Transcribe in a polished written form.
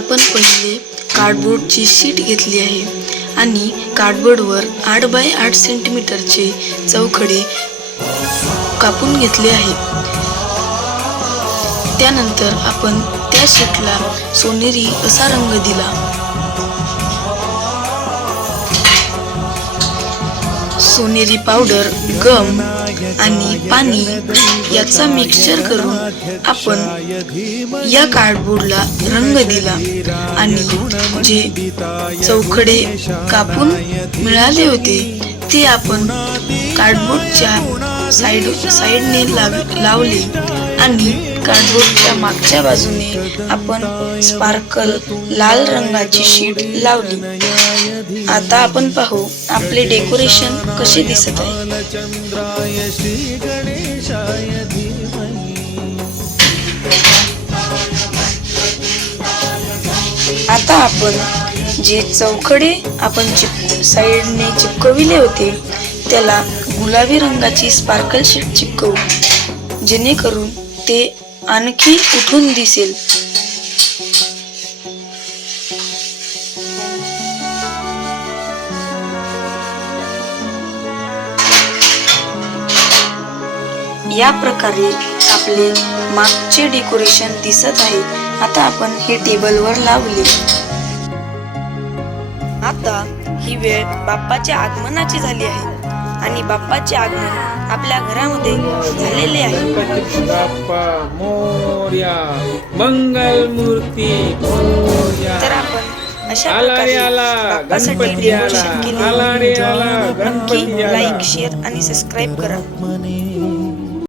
आपण पहिले कार्डबोर्डची शीट घेतली आहे आणि कार्डबोर्डवर 8 बाय 8 सेंटीमीटरचे चौखडे कापून घेतले आहे. त्यानंतर आपण त्या शीटला सोनेरी असा रंग दिला. सोनेरी पावडर, गम आणि पाणी याचा मिक्सचर करून आपण या कार्डबोर्डला रंग दिला आणि जे चौखडे कापून मिळाले होते ते आपण कार्डबोर्डच्या साइडने लावले आणि कार्डबोर्डच्या मागच्या बाजूने आपण स्पार्कल लाल रंगाची शीट लावली. आता आपण पाहू आपले डेकोरेशन कसे दिसत आहे. आता आपण जे चौखडे आपण साइडने चिपकविले होते त्याला गुलाबी रंगाची स्पार्कल शीट चिपकवू, जेणेकरून ते आणखी उठून दिसेल. या प्रकारे आपले मागचे डेकोरेशन दिसत आहे. आता आपण हे टेबलवर लावले. आता ही वेळ बाप्पाच्या आगमनाची झाली आहे आणि बाप्पाचे आगमन आपल्या घरामध्ये झालेले आहे. बाप्पा मोरया, मंगल मूर्ती मोरया. तर आपण अशा प्रकारे बाप्पासाठी डेकोरेशन केले. नक्की लाईक, शेअर आणि सबस्क्राईब करा.